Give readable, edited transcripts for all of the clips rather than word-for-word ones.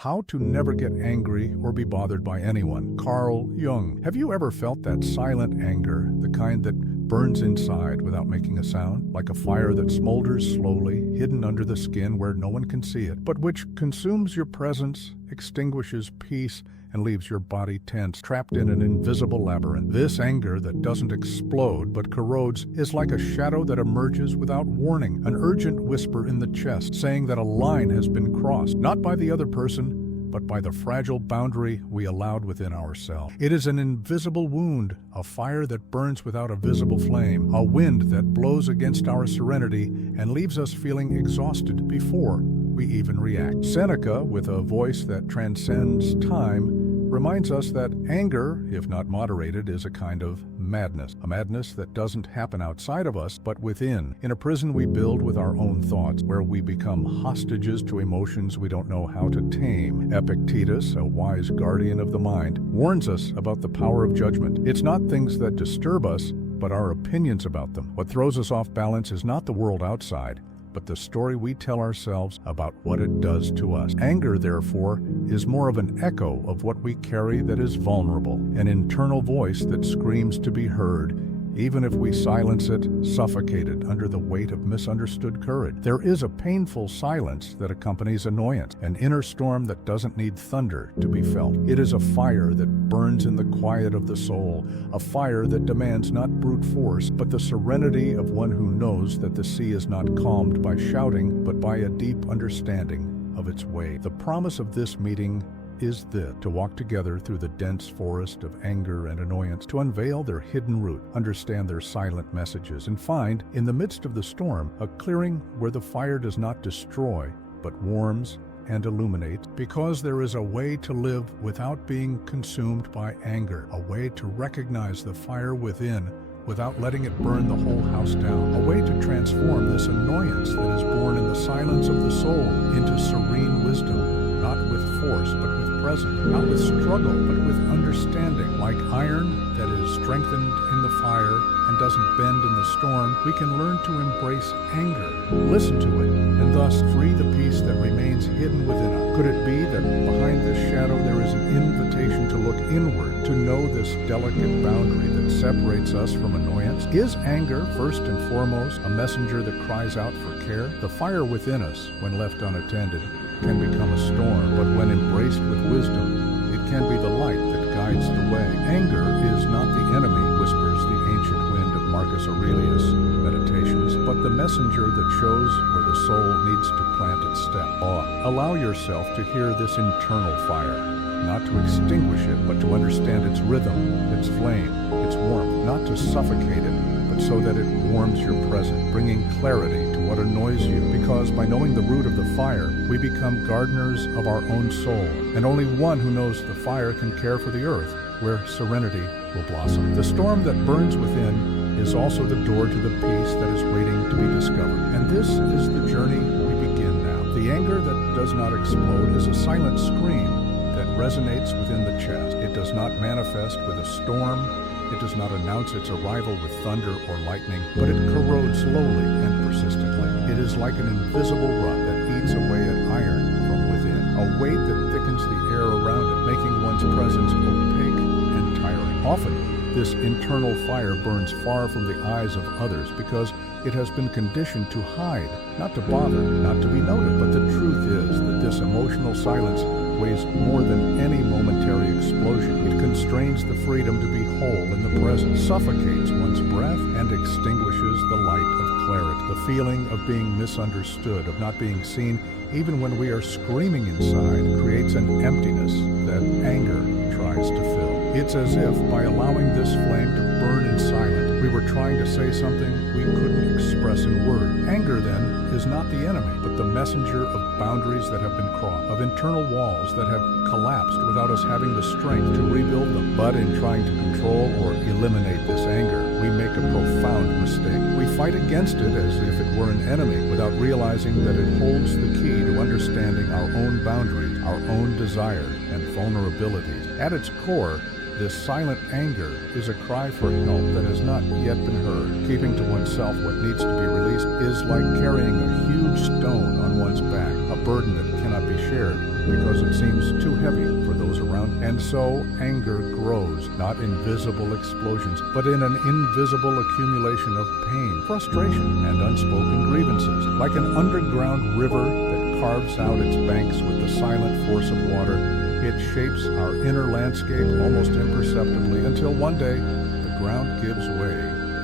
How to Never Get Angry or Be Bothered by Anyone, Carl Jung. Have you ever felt that silent anger, the kind that burns inside without making a sound, like a fire that smolders slowly, hidden under the skin where no one can see it, but which consumes your presence, extinguishes peace, and leaves your body tense, trapped in an invisible labyrinth? This anger that doesn't explode but corrodes is like a shadow that emerges without warning, an urgent whisper in the chest saying that a line has been crossed, not by the other person, but by the fragile boundary we allowed within ourselves. It is an invisible wound, a fire that burns without a visible flame, a wind that blows against our serenity and leaves us feeling exhausted before we even react. Seneca, with a voice that transcends time, reminds us that anger, if not moderated, is a kind of madness. A madness that doesn't happen outside of us, but within, in a prison we build with our own thoughts, where we become hostages to emotions we don't know how to tame. Epictetus, a wise guardian of the mind, warns us about the power of judgment. It's not things that disturb us, but our opinions about them. What throws us off balance is not the world outside, but the story we tell ourselves about what it does to us. Anger, therefore, is more of an echo of what we carry that is vulnerable, an internal voice that screams to be heard, even if we silence it, suffocated under the weight of misunderstood courage. There is a painful silence that accompanies annoyance, an inner storm that doesn't need thunder to be felt. It is a fire that burns in the quiet of the soul, a fire that demands not brute force, but the serenity of one who knows that the sea is not calmed by shouting, but by a deep understanding of its wave. The promise of this meeting is this: to walk together through the dense forest of anger and annoyance, to unveil their hidden root, understand their silent messages, and find, in the midst of the storm, a clearing where the fire does not destroy, but warms and illuminates, because there is a way to live without being consumed by anger, a way to recognize the fire within without letting it burn the whole house down, a way to transform this annoyance that is born in the silence of the soul into serene wisdom, not with force, but with presence, not with struggle, but with understanding. Like iron that is strengthened in the fire and doesn't bend in the storm, we can learn to embrace anger, listen to it, and thus free the peace that remains hidden within us. Could it be that behind this shadow there is an invitation to look inward, to know this delicate boundary that separates us from annoyance? Is anger, first and foremost, a messenger that cries out for care? The fire within us, when left unattended, can become a storm, but when embraced with wisdom, it can be the light that guides the way. Anger is not the enemy, whispers the ancient wind of Marcus Aurelius' Meditations, but the messenger that shows where the soul needs to plant its step. Allow yourself to hear this internal fire, not to extinguish it, but to understand its rhythm, its flame, its warmth, not to suffocate it, but so that it warms your present, bringing clarity to what annoys you, because by knowing the root of the fire, we become gardeners of our own soul, and only one who knows the fire can care for the earth, where serenity will blossom. The storm that burns within is also the door to the peace that is waiting to be discovered, and this is the journey we begin now. The anger that does not explode is a silent scream that resonates within the chest. It does not manifest with a storm. It does not announce its arrival with thunder or lightning, but it corrodes slowly and persistently. It is like an invisible rut that eats away at iron from within, a weight that thickens the air around it, making one's presence opaque and tiring. Often, this internal fire burns far from the eyes of others because it has been conditioned to hide, not to bother, not to be noted. But the truth is that this emotional silence weighs more than any momentary explosion. It constrains the freedom to be whole in the present, suffocates one's breath, and extinguishes the light of clarity. The feeling of being misunderstood, of not being seen, even when we are screaming inside, creates an emptiness that anger tries to fill. It's as if, by allowing this flame to burn in silence, we were trying to say something we couldn't express in words. Anger, then, is not the enemy, but the messenger of boundaries that have been crossed, of internal walls that have collapsed without us having the strength to rebuild them. But in trying to control or eliminate this anger, we make a profound mistake. We fight against it as if it were an enemy, without realizing that it holds the key to understanding our own boundaries, our own desires and vulnerabilities. At its core, this silent anger is a cry for help that has not yet been heard. Keeping to oneself what needs to be released is like carrying a huge stone on one's back, a burden that cannot be shared. because it seems too heavy for those around. And so anger grows, not in visible explosions, but in an invisible accumulation of pain, frustration, and unspoken grievances. Like an underground river that carves out its banks with the silent force of water, it shapes our inner landscape almost imperceptibly until one day the ground gives way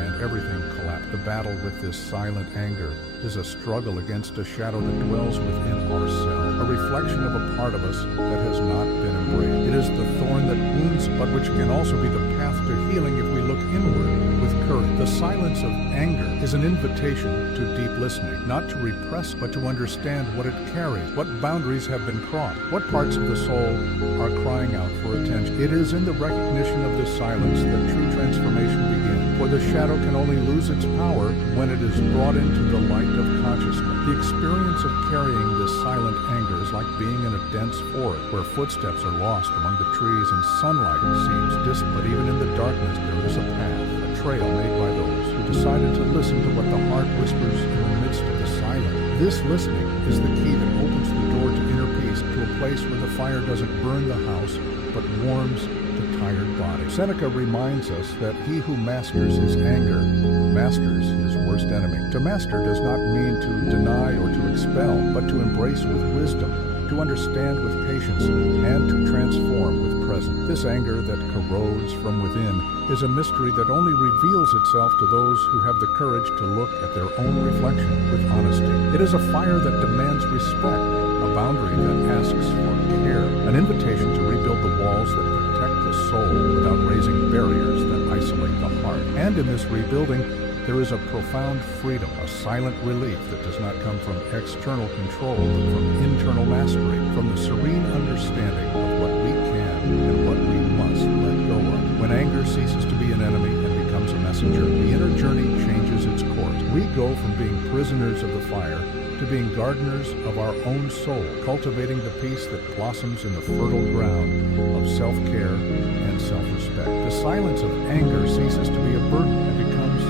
and everything collapses. The battle with this silent anger is a struggle against a shadow that dwells within ourselves, a reflection of a part of us that has not been embraced. It is the thorn that wounds, but which can also be the path to healing if we look inward with courage. The silence of anger is an invitation to deep listening, not to repress, but to understand what it carries, what boundaries have been crossed, what parts of the soul are crying out for attention. It is in the recognition of this silence that true transformation begins, for the shadow can only lose its power when it is brought into the light of consciousness. The experience of carrying this silent anger is like being in a dense forest where footsteps are lost among the trees and sunlight seems distant, but even in the darkness there is a path, a trail made by those who decided to listen to what the heart whispers in the midst of the silence. This listening is the key that opens the door to inner peace, to a place where the fire doesn't burn the house, but warms the tired body. Seneca reminds us that he who masters his anger masters his worst enemy. To master does not mean to deny or to expel, but to embrace with wisdom, to understand with patience, and to transform with presence. This anger that corrodes from within is a mystery that only reveals itself to those who have the courage to look at their own reflection with honesty. It is a fire that demands respect, a boundary that asks for care, an invitation to rebuild the walls that protect the soul without raising barriers that isolate the heart. And in this rebuilding, there is a profound freedom, a silent relief that does not come from external control, but from internal mastery, from the serene understanding of what we can and what we must let go of. When anger ceases to be an enemy and becomes a messenger, the inner journey changes its course. We go from being prisoners of the fire to being gardeners of our own soul, cultivating the peace that blossoms in the fertile ground of self-care and self-respect. The silence of anger ceases to be a burden and becomes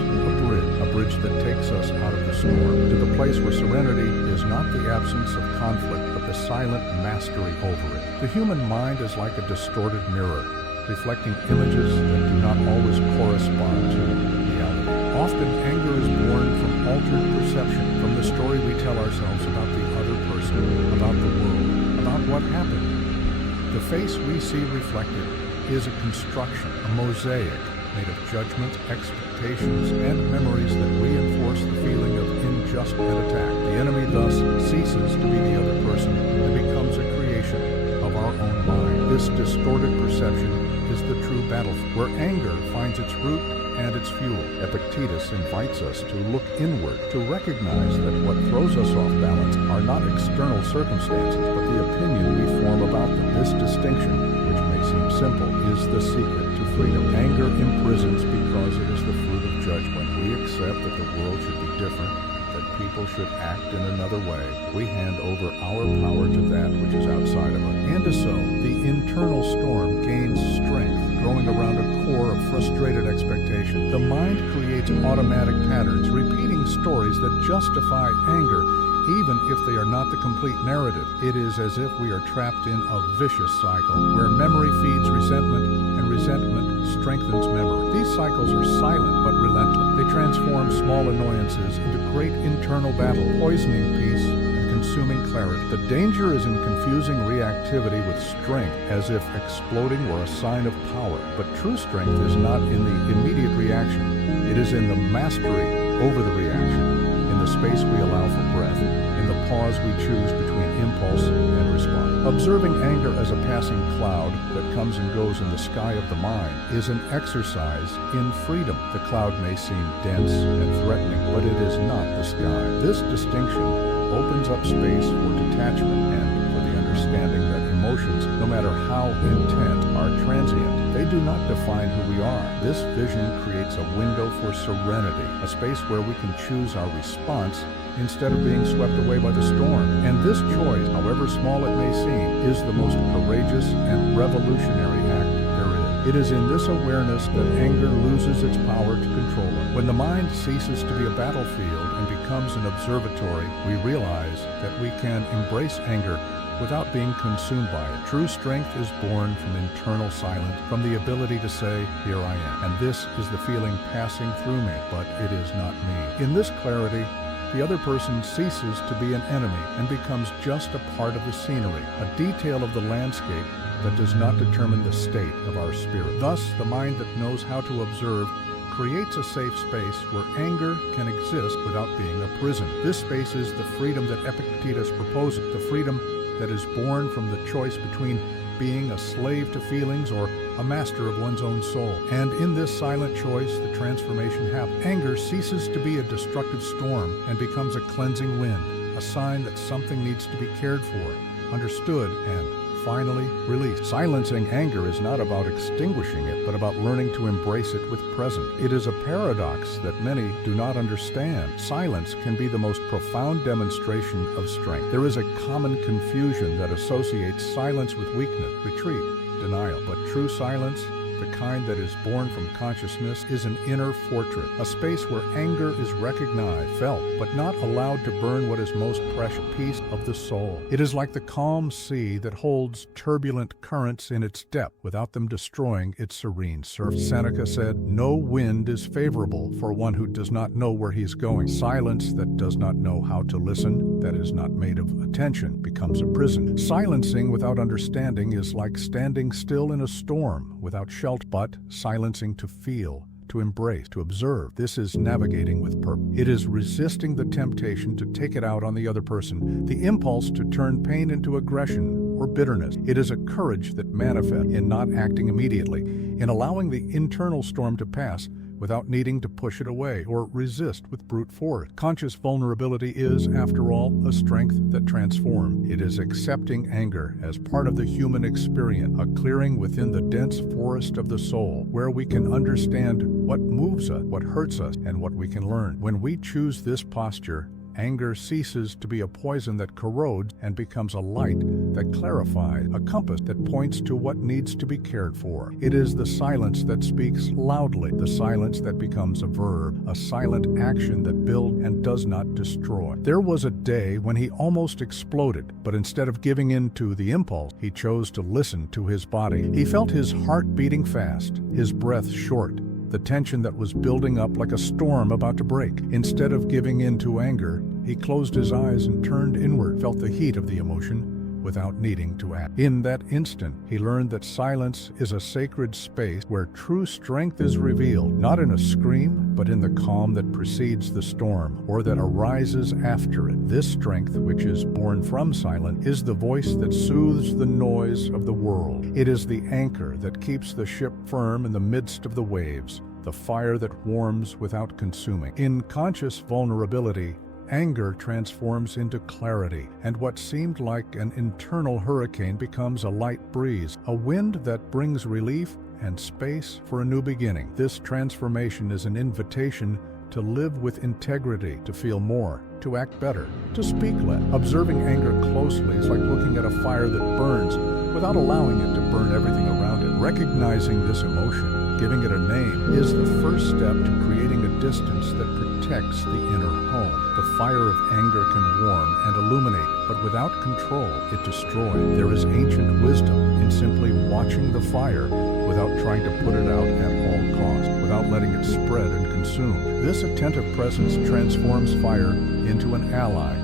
a bridge that takes us out of the storm, to the place where serenity is not the absence of conflict, but the silent mastery over it. The human mind is like a distorted mirror, reflecting images that do not always correspond to reality. Often anger is born from altered perception, from the story we tell ourselves about the other person, about the world, about what happened. The face we see reflected is a construction, a mosaic, made of judgments, expectations, and memories that reinforce the feeling of injustice and attack. The enemy thus ceases to be the other person and becomes a creation of our own mind. This distorted perception is the true battlefield, where anger finds its root and its fuel. Epictetus invites us to look inward, to recognize that what throws us off balance are not external circumstances, but the opinion we form about them. This distinction, which may seem simple, is the secret to freedom. Anger imprisons because it is the fruit of judgment. We accept that the world should be different, that people should act in another way. We hand over our power to that which is outside of us. And so, the internal storm gains strength, growing around a core of frustrated expectation. The mind creates automatic patterns, repeating stories that justify anger, even if they are not the complete narrative. It is as if we are trapped in a vicious cycle, where memory feeds resentment, and resentment strengthens memory. These cycles are silent but relentless. They transform small annoyances into great internal battle, poisoning peace and consuming clarity. The danger is in confusing reactivity with strength, as if exploding were a sign of power. But true strength is not in the immediate reaction. It is in the mastery over the reaction, in the space we allow for breath, in the pause we choose between impulse and response. Observing anger as a passing cloud that comes and goes in the sky of the mind is an exercise in freedom. The cloud may seem dense and threatening, but it is not the sky. This distinction opens up space for detachment and for the understanding that emotions, no matter how intent, are transient. They do not define who we are. This vision creates a window for serenity, a space where we can choose our response instead of being swept away by the storm. And this choice, however small it may seem, is the most courageous and revolutionary act there is. It is in this awareness that anger loses its power to control it. When the mind ceases to be a battlefield and becomes an observatory, we realize that we can embrace anger without being consumed by it. True strength is born from internal silence, from the ability to say, "Here I am, and this is the feeling passing through me, but it is not me." In this clarity, the other person ceases to be an enemy and becomes just a part of the scenery, a detail of the landscape that does not determine the state of our spirit. Thus, the mind that knows how to observe creates a safe space where anger can exist without being a prison. This space is the freedom that Epictetus proposes, the freedom that is born from the choice between being a slave to feelings or a master of one's own soul. And in this silent choice, the transformation happens. Anger ceases to be a destructive storm and becomes a cleansing wind, a sign that something needs to be cared for, understood, and finally released. Silencing anger is not about extinguishing it, but about learning to embrace it with presence. It is a paradox that many do not understand. Silence can be the most profound demonstration of strength. There is a common confusion that associates silence with weakness, retreat, denial. But true silence, the kind that is born from consciousness, is an inner fortress, a space where anger is recognized, felt, but not allowed to burn what is most precious, peace of the soul. It is like the calm sea that holds turbulent currents in its depth without them destroying its serene surface. Seneca said, "No wind is favorable for one who does not know where he is going." Silence that does not know how to listen, that is not made of attention, becomes a prison. Silencing without understanding is like standing still in a storm without shelter, but silencing to feel, to embrace, to observe. This is navigating with purpose. It is resisting the temptation to take it out on the other person, the impulse to turn pain into aggression or bitterness. It is a courage that manifests in not acting immediately, in allowing the internal storm to pass without needing to push it away or resist with brute force. Conscious vulnerability is, after all, a strength that transforms. It is accepting anger as part of the human experience, a clearing within the dense forest of the soul, where we can understand what moves us, what hurts us, and what we can learn. When we choose this posture, anger ceases to be a poison that corrodes and becomes a light that clarifies, a compass that points to what needs to be cared for. It is the silence that speaks loudly, the silence that becomes a verb, a silent action that builds and does not destroy. There was a day when he almost exploded, but instead of giving in to the impulse, he chose to listen to his body. He felt his heart beating fast, his breath short, the tension that was building up like a storm about to break. Instead of giving in to anger, he closed his eyes and turned inward, felt the heat of the emotion without needing to act. In that instant, he learned that silence is a sacred space where true strength is revealed, not in a scream, but in the calm that precedes the storm, or that arises after it. This strength, which is born from silence, is the voice that soothes the noise of the world. It is the anchor that keeps the ship firm in the midst of the waves, the fire that warms without consuming. In conscious vulnerability, anger transforms into clarity, and what seemed like an internal hurricane becomes a light breeze, a wind that brings relief and space for a new beginning. This transformation is an invitation to live with integrity, to feel more, to act better, to speak less. Observing anger closely is like looking at a fire that burns without allowing it to burn everything around it. Recognizing this emotion, giving it a name, is the first step to creating a distance that protects the inner home. The fire of anger can warm and illuminate, but without control, it destroys. There is ancient wisdom in simply watching the fire without trying to put it out at all costs, without letting it spread and consume. This attentive presence transforms fire into an ally,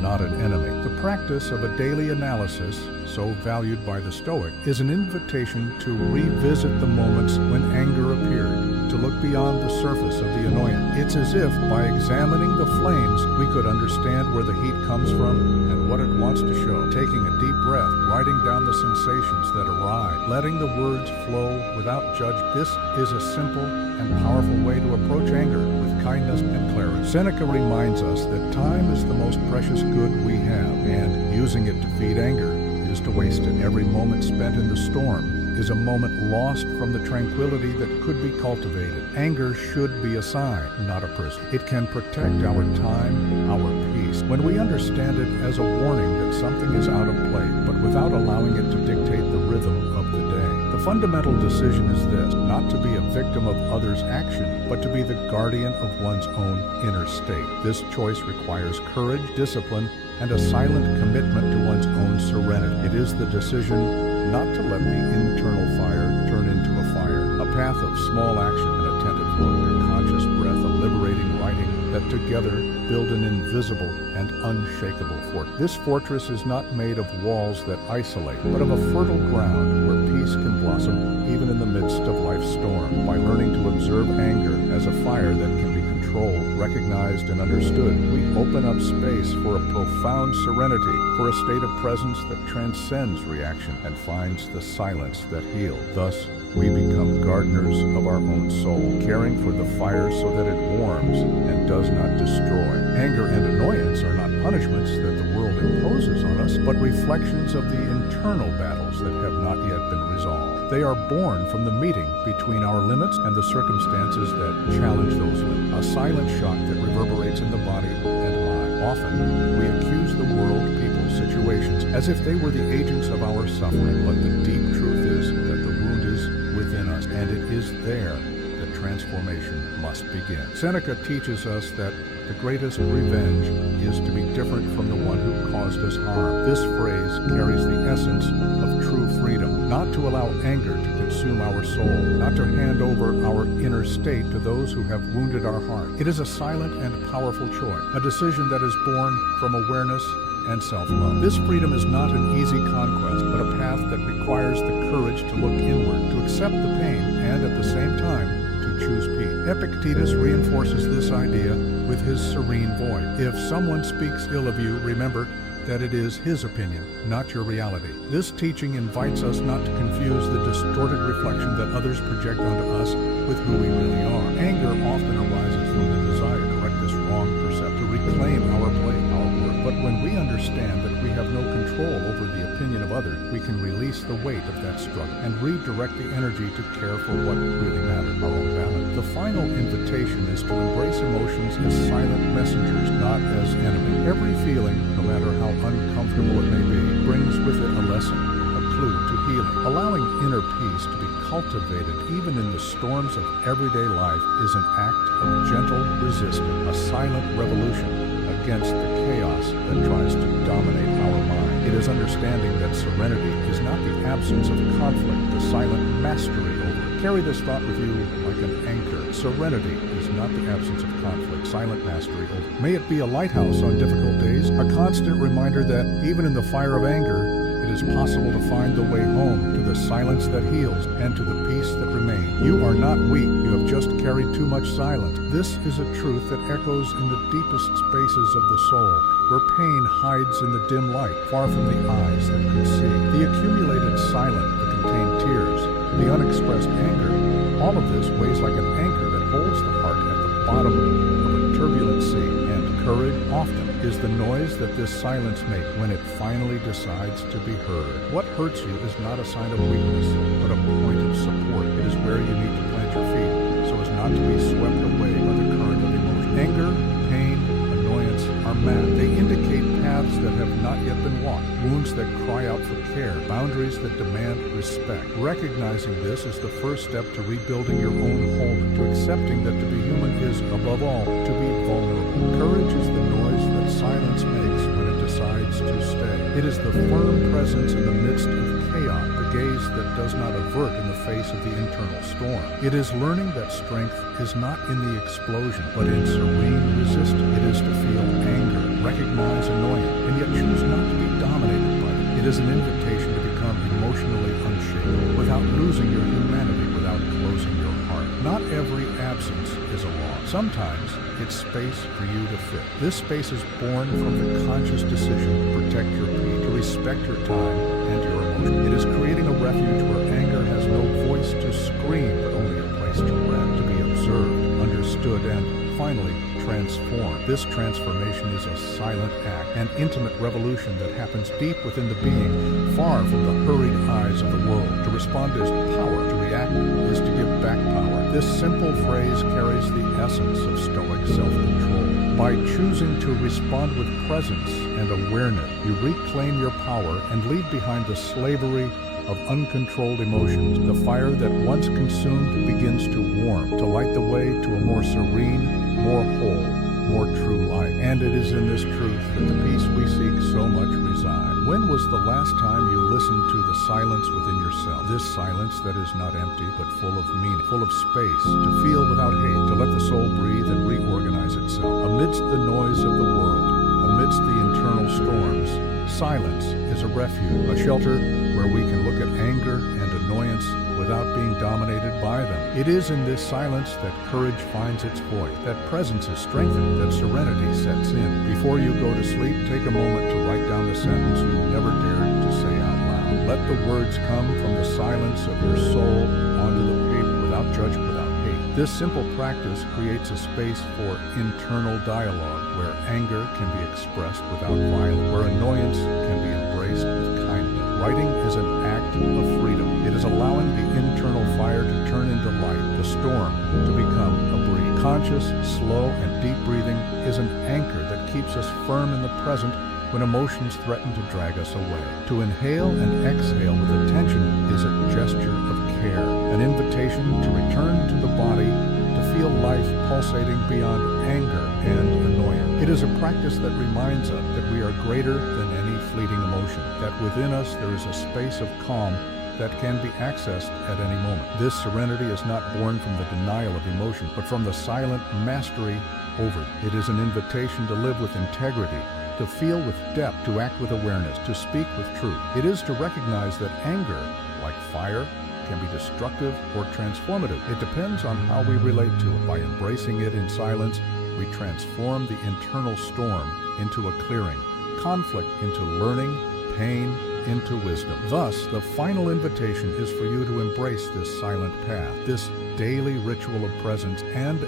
not an enemy. The practice of a daily analysis, so valued by the Stoic, is an invitation to revisit the moments when anger appeared, to look beyond the surface of the annoyance. It's as if, by examining the flames, we could understand where the heat comes from and what it wants to show. Taking a deep breath, writing down the sensations that arise, letting the words flow without judgment. This is a simple and powerful way to approach anger with kindness and clarity. Seneca reminds us that time is the most precious good we have, and using it to feed anger is to waste it. Every moment spent in the storm is a moment lost from the tranquility that could be cultivated. Anger should be a sign, not a prison. It can protect our time, our peace, when we understand it as a warning that something is out of place, but without allowing it to dictate the rhythm of the day. The fundamental decision is this: not to be a victim of others' action, but to be the guardian of one's own inner state. This choice requires courage, discipline, and a silent commitment to one's own serenity. It is the decision not to let the internal fire turn into a fire, a path of small action, an attentive look, a conscious breath, a liberating writing that together build an invisible and unshakable fort. This fortress is not made of walls that isolate, but of a fertile ground where peace can blossom even in the midst of life's storm. By learning to observe anger as a fire that can be controlled, recognized, and understood, we open up space for a profound serenity, for a state of presence that transcends reaction and finds the silence that heals. Thus, we become gardeners of our own soul, caring for the fire so that it warms and does not destroy. Anger and annoyance are not punishments that the world imposes on us, but reflections of the internal battles that have not yet been resolved. They are born from the meeting between our limits and the circumstances that challenge those limits, a silent shock that reverberates in the body and mind. Often, we accuse the world, people, situations as if they were the agents of our suffering, but the deep truth is that the wound is within us, and it is there that transformation must begin. Seneca teaches us that the greatest revenge is to be different from the one who caused us harm. This phrase carries the essence of true freedom, not to allow anger to consume our soul, not to hand over our inner state to those who have wounded our heart. It is a silent and powerful choice, a decision that is born from awareness and self-love. This freedom is not an easy conquest, but a path that requires the courage to look inward, to accept the pain, and at the same time, to choose peace. Epictetus reinforces this idea with his serene voice. If someone speaks ill of you, remember that it is his opinion, not your reality. This teaching invites us not to confuse the distorted reflection that others project onto us with who we really are. Anger often arises from the desire to correct this wrong perception, to reclaim our place, our worth. But when we understand that we have no control over the opinion of others, we can release the weight of that struggle and redirect the energy to care for what really matters, our own balance. The final invitation is to embrace emotions as silent messengers, not as enemies. Every feeling, no matter how uncomfortable it may be, brings with it a lesson, a clue to healing. Allowing inner peace to be cultivated even in the storms of everyday life is an act of gentle resistance, a silent revolution against the chaos that tries to dominate our mind. It is understanding that serenity is not the absence of conflict, the silent mastery over it. Carry this thought with you like an anchor. Serenity is not the absence of conflict, silent mastery over it. May it be a lighthouse on difficult days, a constant reminder that even in the fire of anger, it is possible to find the way home to the silence that heals and to the peace that remains. You are not weak. You have just carried too much silence. This is a truth that echoes in the deepest spaces of the soul, where pain hides in the dim light, far from the eyes that could see. The accumulated silence that contained tears, the unexpressed anger, all of this weighs like an anchor that holds the heart at the bottom of a turbulent sea. And courage often is the noise that this silence makes when it finally decides to be heard. What hurts you is not a sign of weakness, but a point of support. It is where you need to plant your feet so as not to be swept away by the current of emotion. Anger, pain, annoyance are mapped. They indicate paths that have not yet been walked, wounds that cry out for care, boundaries that demand respect. Recognizing this is the first step to rebuilding your own wholeness, to accepting that to be human is, above all, to be vulnerable. Courage is the noise that silence makes when it decides to stay. It is the firm presence in the midst of chaos, the gaze that does not avert in the face of the internal storm. It is learning that strength is not in the explosion, but in serene resistance. It is to feel anger, recognize annoyance, and yet choose not to be dominated by it. It is an invitation to become emotionally unshakable without losing your humanity, without closing your heart. Not every absence is a loss. Sometimes it's space for you to fit. This space is born from the conscious decision to protect your peace, to respect your time and your emotion. It is creating a refuge where anger has no voice to scream, but only a place to rest, to be observed, understood, and finally transformed. This transformation is a silent act, an intimate revolution that happens deep within the being, far from the hurried eyes of the world. To respond is power, to react is to give back power. This simple phrase carries the essence of Stoic self-control. By choosing to respond with presence and awareness, you reclaim your power and leave behind the slavery of uncontrolled emotions. The fire that once consumed begins to warm, to light the way to a more serene, more whole, more true life. And it is in this truth that the peace we seek so much resides. When was the last time you listened to the silence within yourself? This silence that is not empty but full of meaning, full of space, to feel without hate, to let the soul breathe and reorganize itself. Amidst the noise of the world, amidst the internal storms, silence is a refuge, a shelter where we can look at anger and annoyance without being dominated by them. It is in this silence that courage finds its voice, that presence is strengthened, that serenity sets in. Before you go to sleep, take a moment to write down the sentence you never dared to say out loud. Let the words come from the silence of your soul onto the paper without judgment, without hate. This simple practice creates a space for internal dialogue where anger can be expressed without violence, where annoyance can be embraced with kindness. Writing is an act of freedom. It is allowing the internal fire to turn into light, the storm to become a breeze. Conscious, slow, and deep breathing is an anchor that keeps us firm in the present when emotions threaten to drag us away. To inhale and exhale with attention is a gesture of care, an invitation to return to the body, to feel life pulsating beyond anger and annoyance. It is a practice that reminds us that we are greater than any fleeting emotion, that within us there is a space of calm that can be accessed at any moment. This serenity is not born from the denial of emotion, but from the silent mastery over it. It is an invitation to live with integrity, to feel with depth, to act with awareness, to speak with truth. It is to recognize that anger, like fire, can be destructive or transformative. It depends on how we relate to it. By embracing it in silence, we transform the internal storm into a clearing, conflict into learning, pain into wisdom. Thus, the final invitation is for you to embrace this silent path, this daily ritual of presence and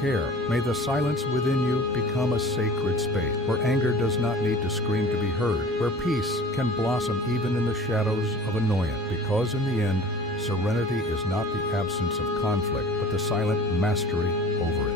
care. May the silence within you become a sacred space, where anger does not need to scream to be heard, where peace can blossom even in the shadows of annoyance, because in the end, serenity is not the absence of conflict, but the silent mastery over it.